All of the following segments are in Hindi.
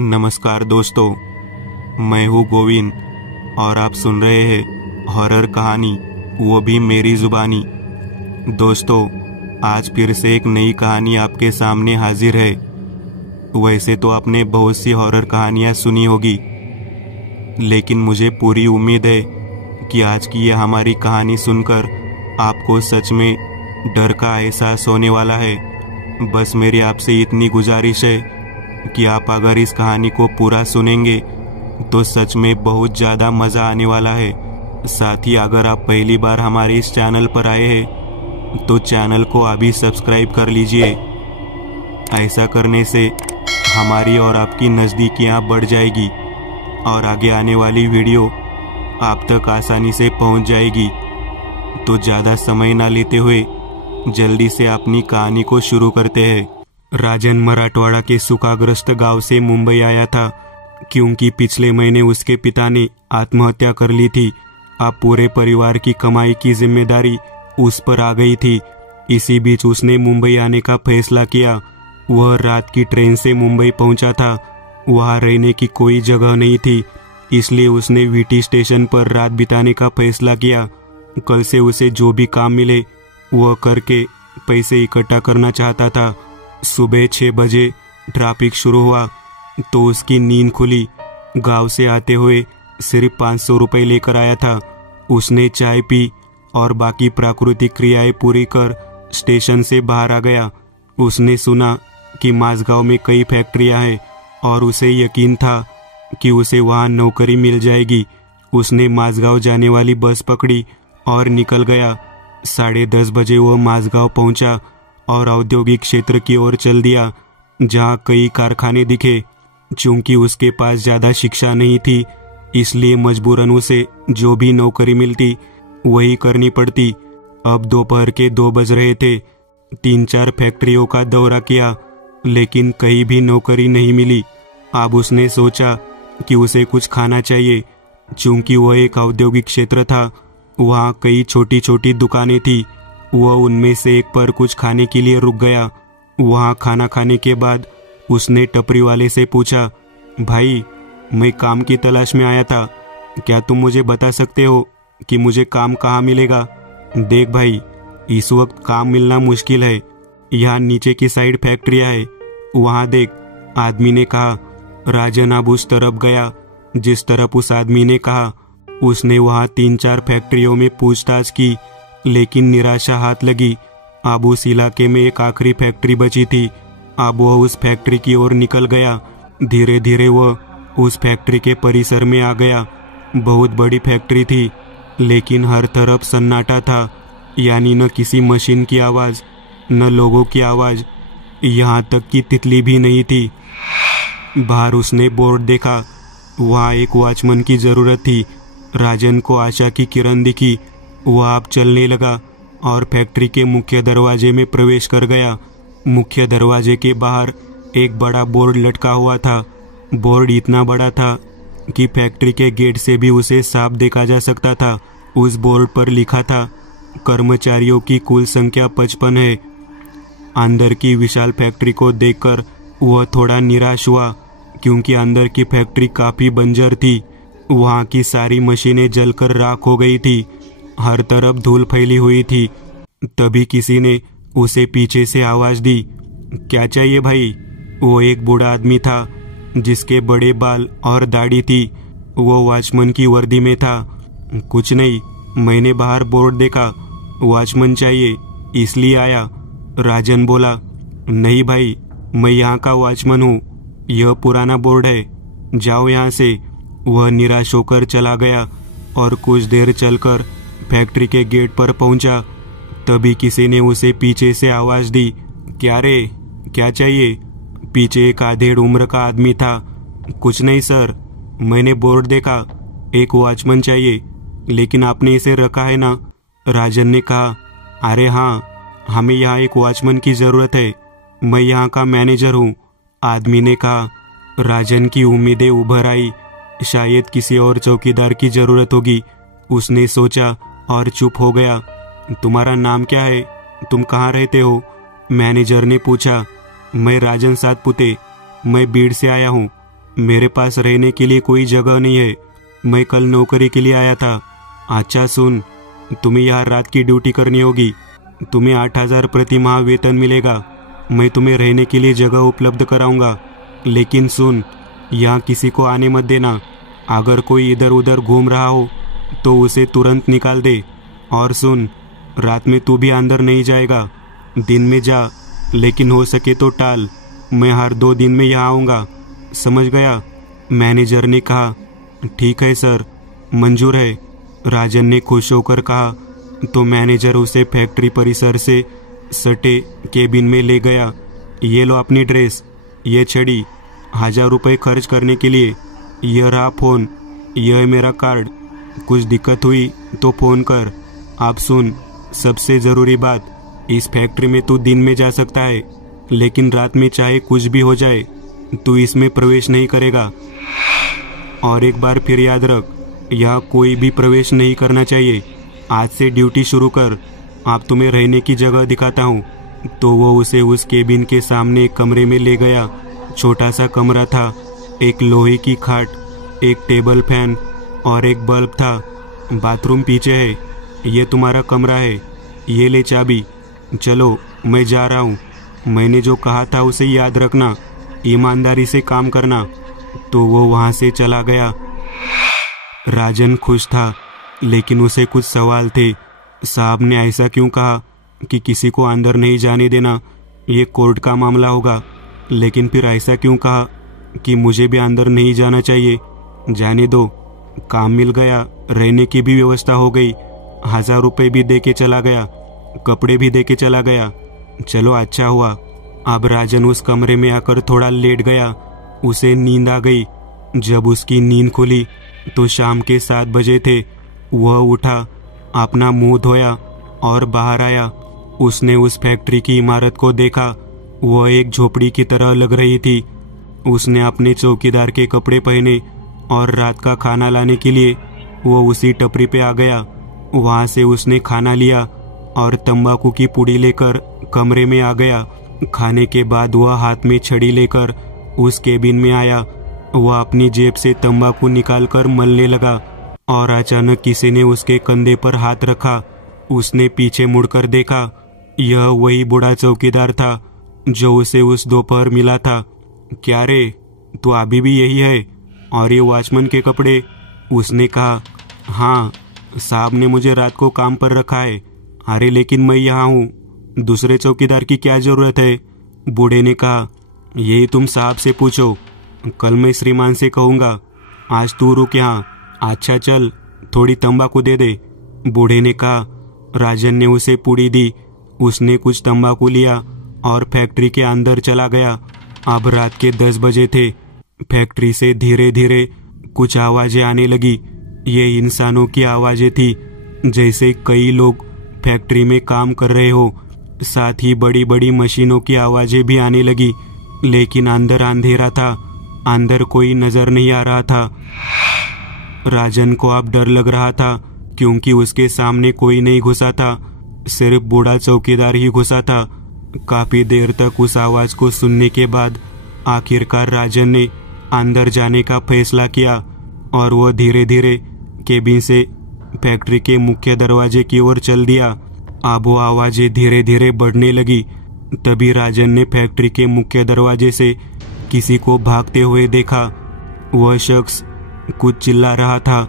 नमस्कार दोस्तों, मैं हूँ गोविंद और आप सुन रहे हैं हॉरर कहानी, वो भी मेरी जुबानी। दोस्तों, आज फिर से एक नई कहानी आपके सामने हाजिर है। वैसे तो आपने बहुत सी हॉरर कहानियाँ सुनी होगी, लेकिन मुझे पूरी उम्मीद है कि आज की यह हमारी कहानी सुनकर आपको सच में डर का एहसास होने वाला है। बस मेरी आपसे इतनी गुजारिश है कि आप अगर इस कहानी को पूरा सुनेंगे तो सच में बहुत ज़्यादा मज़ा आने वाला है। साथ ही अगर आप पहली बार हमारे इस चैनल पर आए हैं तो चैनल को अभी सब्सक्राइब कर लीजिए। ऐसा करने से हमारी और आपकी नज़दीकियाँ बढ़ जाएगी और आगे आने वाली वीडियो आप तक आसानी से पहुंच जाएगी। तो ज़्यादा समय ना लेते हुए जल्दी से अपनी कहानी को शुरू करते हैं। राजन मराठवाड़ा के सूखाग्रस्त गांव से मुंबई आया था, क्योंकि पिछले महीने उसके पिता ने आत्महत्या कर ली थी। अब पूरे परिवार की कमाई की जिम्मेदारी उस पर आ गई थी। इसी बीच उसने मुंबई आने का फैसला किया। वह रात की ट्रेन से मुंबई पहुंचा था। वहां रहने की कोई जगह नहीं थी, इसलिए उसने वीटी स्टेशन पर रात बिताने का फैसला किया। कल से उसे जो भी काम मिले वह करके पैसे इकट्ठा करना चाहता था। सुबह 6 बजे ट्रैफिक शुरू हुआ तो उसकी नींद खुली। गांव से आते हुए सिर्फ 500 रुपये लेकर आया था। उसने चाय पी और बाकी प्राकृतिक क्रियाएं पूरी कर स्टेशन से बाहर आ गया। उसने सुना कि माझगांव में कई फैक्ट्रियां हैं और उसे यकीन था कि उसे वहां नौकरी मिल जाएगी। उसने माझगांव जाने वाली बस पकड़ी और निकल गया। 10:30 बजे वह माझगांव पहुंचा और औद्योगिक क्षेत्र की ओर चल दिया, जहां कई कारखाने दिखे। चूंकि उसके पास ज़्यादा शिक्षा नहीं थी, इसलिए मजबूरन उसे जो भी नौकरी मिलती वही करनी पड़ती। अब दोपहर के 2 बज रहे थे। 3-4 फैक्ट्रियों का दौरा किया, लेकिन कहीं भी नौकरी नहीं मिली। अब उसने सोचा कि उसे कुछ खाना चाहिए। चूंकि वह एक औद्योगिक क्षेत्र था, वहाँ कई छोटी छोटी दुकानें थी। वह उनमें से एक पर कुछ खाने के लिए रुक गया। वहाँ खाना खाने के बाद उसने टपरी वाले से पूछा, भाई, मैं काम की तलाश में आया था, क्या तुम मुझे बता सकते हो कि मुझे काम कहाँ मिलेगा? देख भाई, इस वक्त काम मिलना मुश्किल है। यहाँ नीचे की साइड फैक्ट्रियाँ है, वहाँ देख, आदमी ने कहा। राजन अब उस तरफ गया जिस तरफ उस आदमी ने कहा। उसने वहाँ 3-4 फैक्ट्रियों में पूछताछ की, लेकिन निराशा हाथ लगी। अब उस इलाके में एक आखिरी फैक्ट्री बची थी। अब वह उस फैक्ट्री की ओर निकल गया। धीरे धीरे वह उस फैक्ट्री के परिसर में आ गया। बहुत बड़ी फैक्ट्री थी, लेकिन हर तरफ सन्नाटा था। यानी न किसी मशीन की आवाज़, न लोगों की आवाज़, यहाँ तक कि तितली भी नहीं थी। बाहर उसने बोर्ड देखा, वहाँ एक वॉचमैन की ज़रूरत थी। राजन को आशा की किरण दिखी। वह अब चलने लगा और फैक्ट्री के मुख्य दरवाजे में प्रवेश कर गया। मुख्य दरवाजे के बाहर एक बड़ा बोर्ड लटका हुआ था। बोर्ड इतना बड़ा था कि फैक्ट्री के गेट से भी उसे साफ देखा जा सकता था। उस बोर्ड पर लिखा था, कर्मचारियों की कुल संख्या 55 है। अंदर की विशाल फैक्ट्री को देखकर वह थोड़ा निराश हुआ, क्योंकि अंदर की फैक्ट्री काफ़ी बंजर थी। वहाँ की सारी मशीनें जलकर राख हो गई थी। हर तरफ धूल फैली हुई थी। तभी किसी ने उसे पीछे से आवाज़ दी, क्या चाहिए भाई? वो एक बूढ़ा आदमी था, जिसके बड़े बाल और दाढ़ी थी। वो वॉचमैन की वर्दी में था। कुछ नहीं, मैंने बाहर बोर्ड देखा, वॉचमैन चाहिए, इसलिए आया। राजन बोला, नहीं भाई, मैं यहाँ का वॉचमैन हूँ। यह पुराना बोर्ड है, जाओ यहाँ से। वह निराश होकर चला गया और कुछ देर चलकर फैक्ट्री के गेट पर पहुंचा। तभी किसी ने उसे पीछे से आवाज़ दी, क्या रे, क्या चाहिए? पीछे एक आधेड़ उम्र का आदमी था। कुछ नहीं सर, मैंने बोर्ड देखा, एक वॉचमैन चाहिए, लेकिन आपने इसे रखा है ना? राजन ने कहा, अरे हाँ, हमें यहाँ एक वॉचमैन की ज़रूरत है, मैं यहाँ का मैनेजर हूँ। आदमी ने कहा। राजन की उम्मीदें उभर आई, शायद किसी और चौकीदार की ज़रूरत होगी। उसने सोचा और चुप हो गया। तुम्हारा नाम क्या है? तुम कहाँ रहते हो? मैनेजर ने पूछा। मैं राजन सातपुते, मैं बीड़ से आया हूँ। मेरे पास रहने के लिए कोई जगह नहीं है। मैं कल नौकरी के लिए आया था। अच्छा सुन, तुम्हें यहाँ रात की ड्यूटी करनी होगी। तुम्हें 8,000 प्रति माह वेतन मिलेगा। मैं तुम्हें रहने के लिए जगह उपलब्ध कराऊंगा, लेकिन सुन, यहाँ किसी को आने मत देना। अगर कोई इधर उधर घूम रहा हो तो उसे तुरंत निकाल दे। और सुन, रात में तू भी अंदर नहीं जाएगा, दिन में जा, लेकिन हो सके तो टाल। मैं हर 2 दिन में यहाँ आऊँगा, समझ गया? मैनेजर ने कहा, ठीक है सर, मंजूर है। राजन ने खुश होकर कहा। तो मैनेजर उसे फैक्ट्री परिसर से सटे केबिन में ले गया। ये लो अपनी ड्रेस, ये छड़ी, 1,000 रुपये खर्च करने के लिए। यह रहा फ़ोन, यह है मेरा कार्ड। कुछ दिक्कत हुई तो फ़ोन कर। आप सुन, सबसे ज़रूरी बात, इस फैक्ट्री में तू दिन में जा सकता है, लेकिन रात में चाहे कुछ भी हो जाए तू इसमें प्रवेश नहीं करेगा। और एक बार फिर याद रख, यहाँ कोई भी प्रवेश नहीं करना चाहिए। आज से ड्यूटी शुरू कर। आप तुम्हें रहने की जगह दिखाता हूँ। तो वो उसे उस केबिन के सामने एक कमरे में ले गया। छोटा सा कमरा था, एक लोहे की खाट, एक टेबल फैन और एक बल्ब था। बाथरूम पीछे है, ये तुम्हारा कमरा है, ये ले चाबी। चलो मैं जा रहा हूँ। मैंने जो कहा था उसे याद रखना, ईमानदारी से काम करना। तो वो वहाँ से चला गया। राजन खुश था, लेकिन उसे कुछ सवाल थे। साहब ने ऐसा क्यों कहा कि किसी को अंदर नहीं जाने देना, ये कोर्ट का मामला होगा। लेकिन फिर ऐसा क्यों कहा कि मुझे भी अंदर नहीं जाना चाहिए? जाने दो, काम मिल गया, रहने की भी व्यवस्था हो गई, 1,000 रुपये भी दे के चला गया, कपड़े भी दे के चला गया। चलो अच्छा हुआ। अब राजन उस कमरे में आकर थोड़ा लेट गया। उसे नींद आ गई। जब उसकी नींद खुली तो शाम के 7 बजे थे। वह उठा, अपना मुंह धोया और बाहर आया। उसने उस फैक्ट्री की इमारत को देखा। वह एक झोपड़ी की तरह लग रही थी। उसने अपने चौकीदार के कपड़े पहने और रात का खाना लाने के लिए वो उसी टपरी पे आ गया। वहां से उसने खाना लिया और तंबाकू की पुड़ी लेकर कमरे में आ गया। खाने के बाद वह हाथ में छड़ी लेकर उस केबिन में आया। वह अपनी जेब से तंबाकू निकालकर मलने लगा और अचानक किसी ने उसके कंधे पर हाथ रखा। उसने पीछे मुड़कर देखा। यह वही बूढ़ा चौकीदार था जो उसे उस दोपहर मिला था। क्या रे, तू अभी भी यही है? और ये वॉचमैन के कपड़े? उसने कहा, हाँ, साहब ने मुझे रात को काम पर रखा है। अरे लेकिन मैं यहाँ हूँ, दूसरे चौकीदार की क्या जरूरत है? बूढ़े ने कहा, यही तुम साहब से पूछो, कल मैं श्रीमान से कहूँगा। आज तू रुक यहाँ। अच्छा चल, थोड़ी तंबाकू दे दे। बूढ़े ने कहा। राजन ने उसे पुड़ी दी। उसने कुछ तंबाकू लिया और फैक्ट्री के अंदर चला गया। अब रात के 10 बजे थे। फैक्ट्री से धीरे धीरे कुछ आवाजें आने लगी। ये इंसानों की आवाजें थी, जैसे कई लोग फैक्ट्री में काम कर रहे हो। साथ ही बड़ी बड़ी मशीनों की आवाजें भी आने लगी। लेकिन अंदर अंधेरा था, अंदर कोई नजर नहीं आ रहा था। राजन को अब डर लग रहा था, क्योंकि उसके सामने कोई नहीं घुसा था, सिर्फ बूढ़ा चौकीदार ही घुसा था। काफी देर तक उस आवाज को सुनने के बाद आखिरकार राजन ने अंदर जाने का फैसला किया और वह धीरे धीरे केबिन से फैक्ट्री के मुख्य दरवाजे की ओर चल दिया। अब वो आवाजें धीरे धीरे बढ़ने लगी। तभी राजन ने फैक्ट्री के मुख्य दरवाजे से किसी को भागते हुए देखा। वह शख्स कुछ चिल्ला रहा था।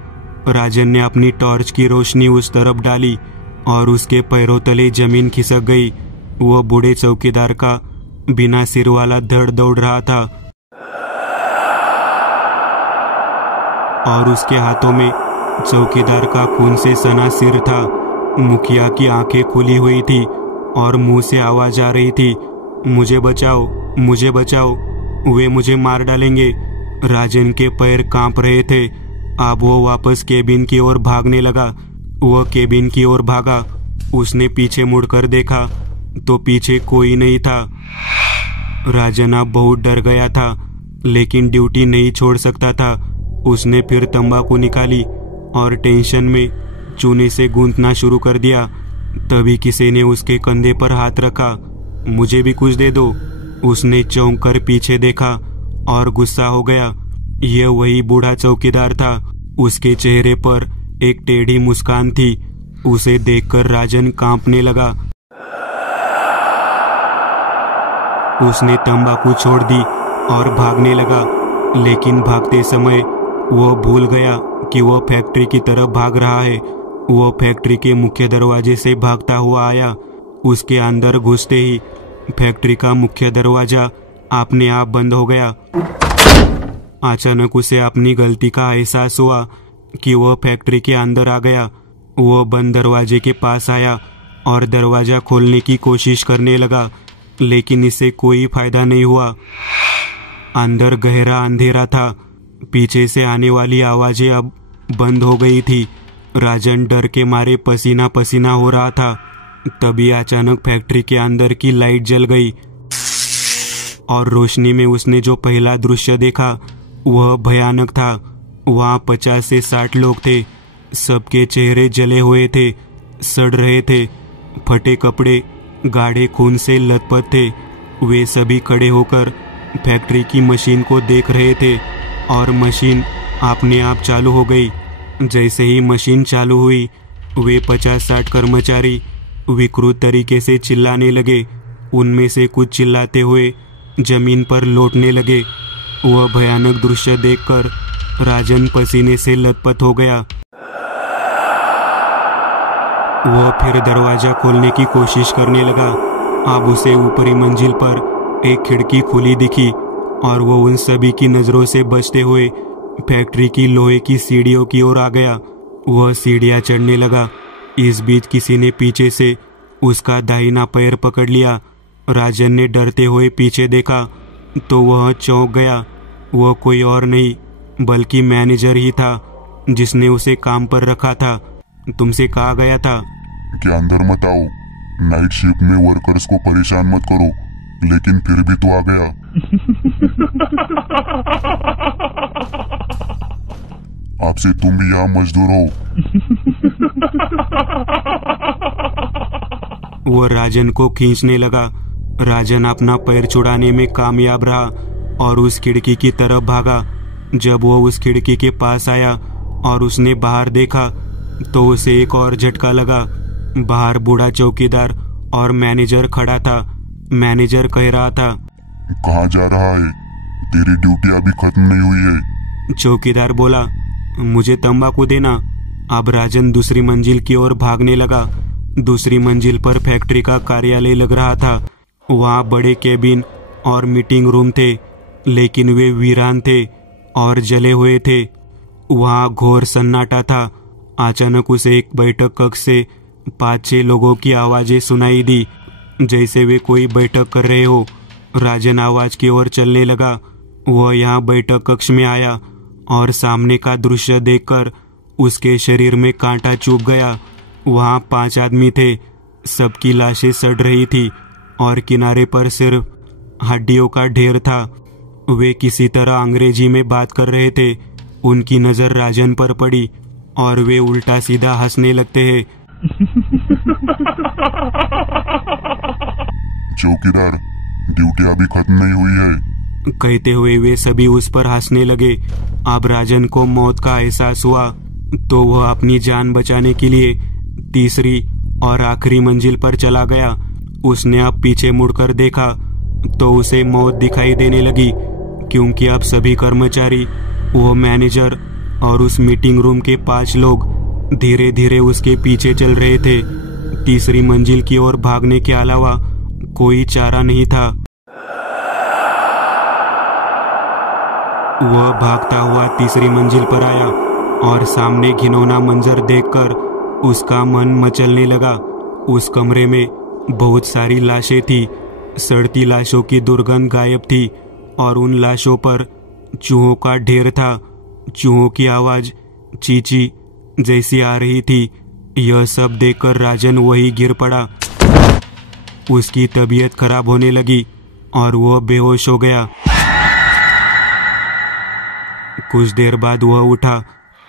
राजन ने अपनी टॉर्च की रोशनी उस तरफ डाली और उसके पैरों तले जमीन खिसक गई। वह बूढ़े चौकीदार का बिना सिर वाला धड़ दौड़ रहा था और उसके हाथों में चौकीदार का खून से सना सिर था। मुखिया की आंखें खुली हुई थी और मुंह से आवाज आ रही थी, मुझे बचाओ, मुझे बचाओ, वे मुझे मार डालेंगे। राजन के पैर कांप रहे थे। अब वो वापस केबिन की ओर भागने लगा। वह केबिन की ओर भागा। उसने पीछे मुड़कर देखा तो पीछे कोई नहीं था। राजन अब बहुत डर गया था, लेकिन ड्यूटी नहीं छोड़ सकता था। उसने फिर तंबाकू निकाली और टेंशन में चूने से गूंथना शुरू कर दिया। तभी किसी ने उसके कंधे पर हाथ रखा। मुझे भी कुछ दे दो। उसने चौंक कर पीछे देखा और गुस्सा हो गया। यह वही बूढ़ा चौकीदार था। उसके चेहरे पर एक टेढ़ी मुस्कान थी। उसे देखकर राजन कांपने लगा। उसने तंबाकू छोड़ दी और भागने लगा, लेकिन भागते समय वो भूल गया कि वो फैक्ट्री की तरफ भाग रहा है। वो फैक्ट्री के मुख्य दरवाजे से भागता हुआ आया। उसके अंदर घुसते ही फैक्ट्री का मुख्य दरवाजा अपने आप बंद हो गया। अचानक उसे अपनी गलती का एहसास हुआ कि वह फैक्ट्री के अंदर आ गया। वो बंद दरवाजे के पास आया और दरवाजा खोलने की कोशिश करने लगा, लेकिन इससे कोई फायदा नहीं हुआ। अंदर गहरा अंधेरा था। पीछे से आने वाली आवाजें अब बंद हो गई थी। राजन डर के मारे पसीना पसीना हो रहा था। तभी अचानक फैक्ट्री के अंदर की लाइट जल गई और रोशनी में उसने जो पहला दृश्य देखा वह भयानक था। वहां 50 से 60 लोग थे। सबके चेहरे जले हुए थे, सड़ रहे थे, फटे कपड़े गाढ़े खून से लथपथ थे। वे सभी खड़े होकर फैक्ट्री की मशीन को देख रहे थे और मशीन अपने आप चालू हो गई। जैसे ही मशीन चालू हुई, वे 50-60 कर्मचारी विकृत तरीके से चिल्लाने लगे। उनमें से कुछ चिल्लाते हुए जमीन पर लौटने लगे। वह भयानक दृश्य देखकर राजन पसीने से लथपथ हो गया। वह फिर दरवाजा खोलने की कोशिश करने लगा। अब उसे ऊपरी मंजिल पर एक खिड़की खुली दिखी और वो उन सभी की नजरों से बचते हुए फैक्ट्री की लोहे की सीढ़ियों की ओर आ गया। वह सीढ़ियां चढ़ने लगा। इस बीच किसी ने पीछे से उसका दाहिना पैर पकड़ लिया। राजन ने डरते हुए पीछे देखा तो वह चौंक गया। वह कोई और नहीं बल्कि मैनेजर ही था, जिसने उसे काम पर रखा था। तुमसे कहा गया था कि अंदर मत आओ, नाइट शिफ्ट में वर्कर्स को परेशान मत करो, लेकिन फिर भी तो आ गया। आपसे तुम भी यहाँ मजदूर हो। वो राजन को खींचने लगा। राजन अपना पैर छुड़ाने में कामयाब रहा और उस खिड़की की तरफ भागा। जब वो उस खिड़की के पास आया और उसने बाहर देखा तो उसे एक और झटका लगा। बाहर बूढ़ा चौकीदार और मैनेजर खड़ा था। मैनेजर कह रहा था, कहाँ जा रहा है? तेरी ड्यूटी अभी खत्म नहीं हुई है। चौकीदार बोला, मुझे तंबाकू देना। अब राजन दूसरी मंजिल की ओर भागने लगा। दूसरी मंजिल पर फैक्ट्री का कार्यालय लग रहा था। वहाँ बड़े केबिन और मीटिंग रूम थे, लेकिन वे वीरान थे और जले हुए थे। वहाँ घोर सन्नाटा था। अचानक उसे एक बैठक कक्ष से 5-6 लोगों की आवाजें सुनाई दी, जैसे वे कोई बैठक कर रहे हो। राजन आवाज की ओर चलने लगा। वह यहाँ बैठक कक्ष में आया और सामने का दृश्य देखकर उसके शरीर में कांटा चुभ गया। वहाँ 5 आदमी थे। सबकी लाशें सड़ रही थी और किनारे पर सिर्फ हड्डियों का ढेर था। वे किसी तरह अंग्रेजी में बात कर रहे थे। उनकी नजर राजन पर पड़ी और वे उल्टा सीधा हंसने लगते हैं। चौकीदार, ड्यूटी अभी खत्म नहीं हुई है, कहते हुए वे सभी उस पर हंसने लगे। अब राजन को मौत का एहसास हुआ तो वह अपनी जान बचाने के लिए तीसरी और आखिरी मंजिल पर चला गया। उसने अब पीछे मुड़कर देखा तो उसे मौत दिखाई देने लगी, क्योंकि अब सभी कर्मचारी, वो मैनेजर और उस मीटिंग रूम के 5 लोग धीरे धीरे उसके पीछे चल रहे थे। तीसरी मंजिल की ओर भागने के अलावा कोई चारा नहीं था। वह भागता हुआ तीसरी मंजिल पर आया और सामने घिनौना मंजर देखकर उसका मन मचलने लगा। उस कमरे में बहुत सारी लाशें थी। सड़ती लाशों की दुर्गंध गायब थी और उन लाशों पर चूहों का ढेर था। चूहों की आवाज चींची जैसी आ रही थी। यह सब देखकर राजन वही गिर पड़ा। उसकी तबीयत खराब होने लगी और वह बेहोश हो गया। कुछ देर बाद वह उठा।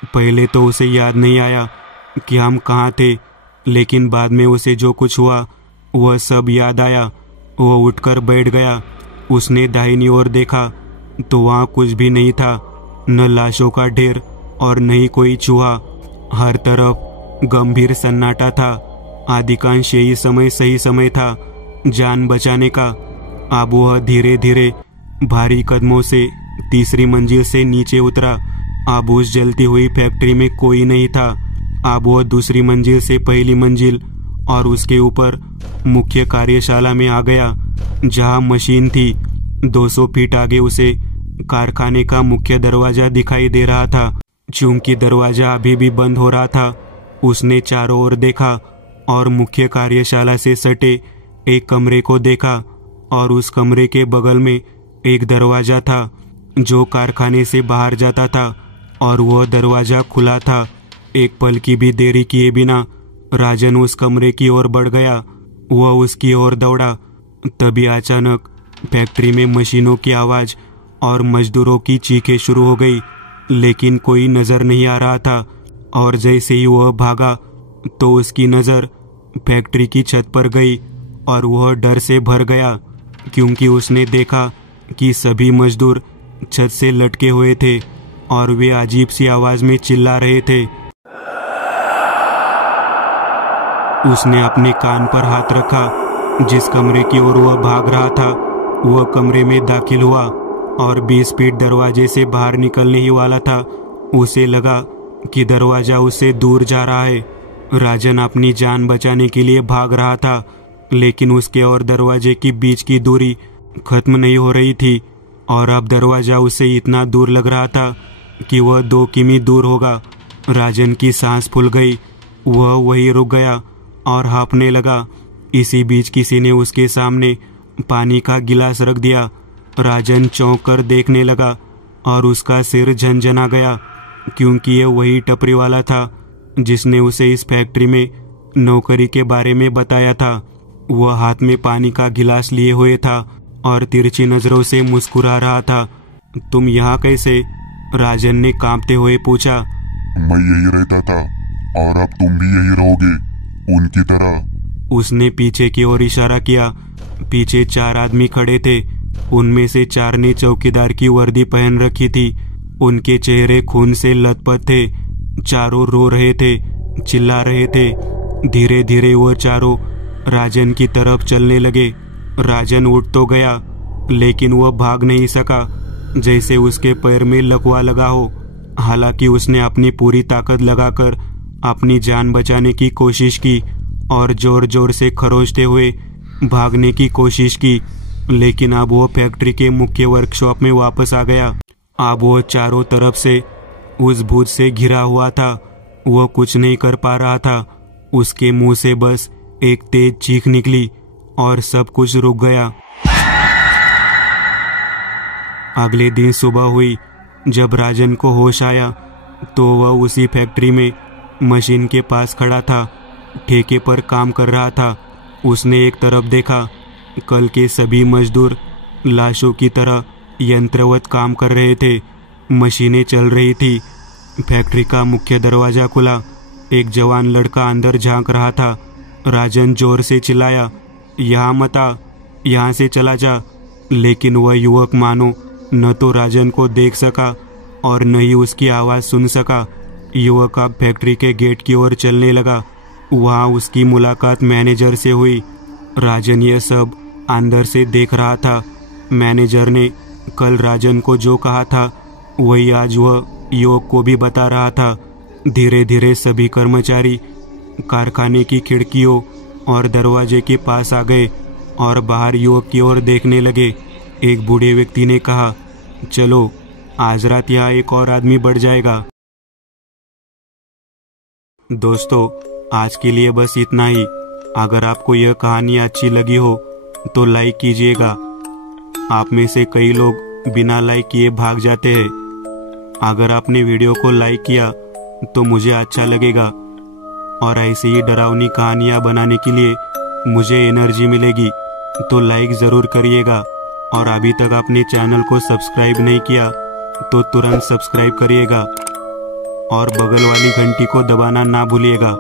पहले तो उसे याद नहीं आया कि हम कहाँ थे, लेकिन बाद में उसे जो कुछ हुआ वह सब याद आया। वह उठकर बैठ गया। उसने दाहिनी ओर देखा तो वहाँ कुछ भी नहीं था, न लाशों का ढेर और न ही कोई चूहा। हर तरफ गंभीर सन्नाटा था। अधिकांश यही समय सही समय था जान बचाने का। अब वह धीरे धीरे भारी कदमों से तीसरी मंजिल से नीचे उतरा। अब उस जलती हुई फैक्ट्री में कोई नहीं था। अब वह दूसरी मंजिल से पहली मंजिल और उसके ऊपर मुख्य कार्यशाला में आ गया, जहां मशीन थी। 200 फीट आगे उसे कारखाने का मुख्य दरवाजा दिखाई दे रहा था। चूंकि दरवाजा अभी भी बंद हो रहा था, उसने चारों ओर देखा और मुख्य कार्यशाला से सटे एक कमरे को देखा और उस कमरे के बगल में एक दरवाजा था जो कारखाने से बाहर जाता था और वह दरवाजा खुला था। एक पल की भी देरी किए बिना राजन उस कमरे की ओर बढ़ गया। वह उसकी ओर दौड़ा। तभी अचानक फैक्ट्री में मशीनों की आवाज और मजदूरों की चीखें शुरू हो गई, लेकिन कोई नजर नहीं आ रहा था। और जैसे ही वह भागा तो उसकी नजर फैक्ट्री की छत पर गई और वह डर से भर गया, क्योंकि उसने देखा कि सभी मजदूर छत से लटके हुए थे और वे अजीब सी आवाज में चिल्ला रहे थे। उसने अपने कान पर हाथ रखा। जिस कमरे की ओर वह भाग रहा था वह कमरे में दाखिल हुआ और 20 फीट दरवाजे से बाहर निकलने ही वाला था। उसे लगा कि दरवाजा उससे दूर जा रहा है। राजन अपनी जान बचाने के लिए भाग रहा था, लेकिन उसके और दरवाजे के बीच की दूरी खत्म नहीं हो रही थी और अब दरवाजा उससे इतना दूर लग रहा था कि वह 2 किमी दूर होगा। राजन की सांस फूल गई। वह वहीं रुक गया और हाँफने लगा। इसी बीच किसी ने उसके सामने पानी का गिलास रख दिया। राजन चौंक कर देखने लगा और उसका सिर झनझना गया, क्योंकि ये वही टपरी वाला था जिसने उसे इस फैक्ट्री में नौकरी के बारे में बताया था। वह हाथ में पानी का गिलास लिए हुए था और तिरछी नजरों से मुस्कुरा रहा था। तुम यहाँ कैसे? राजन ने कांपते हुए पूछा। मैं यही रहता था और अब तुम भी यही रहोगे, उनकी तरह। उसने पीछे की ओर इशारा किया। पीछे 4 आदमी खड़े थे। उनमें से 4 ने चौकीदार की वर्दी पहन रखी थी। उनके चेहरे खून से लथपथ थे। चारों रो रहे थे, चिल्ला रहे थे। धीरे धीरे वह चारों राजन की तरफ चलने लगे। राजन उठ तो गया, लेकिन वह भाग नहीं सका, जैसे उसके पैर में लकवा लगा हो। हालांकि उसने अपनी पूरी ताकत लगाकर अपनी जान बचाने की कोशिश की और जोर जोर से खरोंचते हुए भागने की कोशिश की, लेकिन अब वो फैक्ट्री के मुख्य वर्कशॉप में वापस आ गया। अब वो चारों तरफ से उस भूत से घिरा हुआ था। वह कुछ नहीं कर पा रहा था। उसके मुंह से बस एक तेज चीख निकली और सब कुछ रुक गया। अगले दिन सुबह हुई। जब राजन को होश आया तो वह उसी फैक्ट्री में मशीन के पास खड़ा था, ठेके पर काम कर रहा था। उसने एक तरफ देखा। कल के सभी मजदूर लाशों की तरह यंत्रवत काम कर रहे थे। मशीनें चल रही थी। फैक्ट्री का मुख्य दरवाजा खुला। एक जवान लड़का अंदर झांक रहा था। राजन जोर से चिल्लाया, यहाँ मत आ, यहाँ से चला जा। लेकिन वह युवक मानो न तो राजन को देख सका और न ही उसकी आवाज सुन सका। युवक अब फैक्ट्री के गेट की ओर चलने लगा। वहाँ उसकी मुलाकात मैनेजर से हुई। राजन यह सब अंदर से देख रहा था। मैनेजर ने कल राजन को जो कहा था वही आज वह युवक को भी बता रहा था। धीरे धीरे सभी कर्मचारी कारखाने की खिड़कियों और दरवाजे के पास आ गए और बाहर युवक की ओर देखने लगे। एक बूढ़े व्यक्ति ने कहा, चलो आज रात यहाँ एक और आदमी बढ़ जाएगा। दोस्तों, आज के लिए बस इतना ही। अगर आपको यह कहानी अच्छी लगी हो तो लाइक कीजिएगा। आप में से कई लोग बिना लाइक किए भाग जाते हैं। अगर आपने वीडियो को लाइक किया तो मुझे अच्छा लगेगा और ऐसे ही डरावनी कहानियाँ बनाने के लिए मुझे एनर्जी मिलेगी। तो लाइक ज़रूर करिएगा और अभी तक आपने चैनल को सब्सक्राइब नहीं किया तो तुरंत सब्सक्राइब करिएगा और बगल वाली घंटी को दबाना ना भूलिएगा।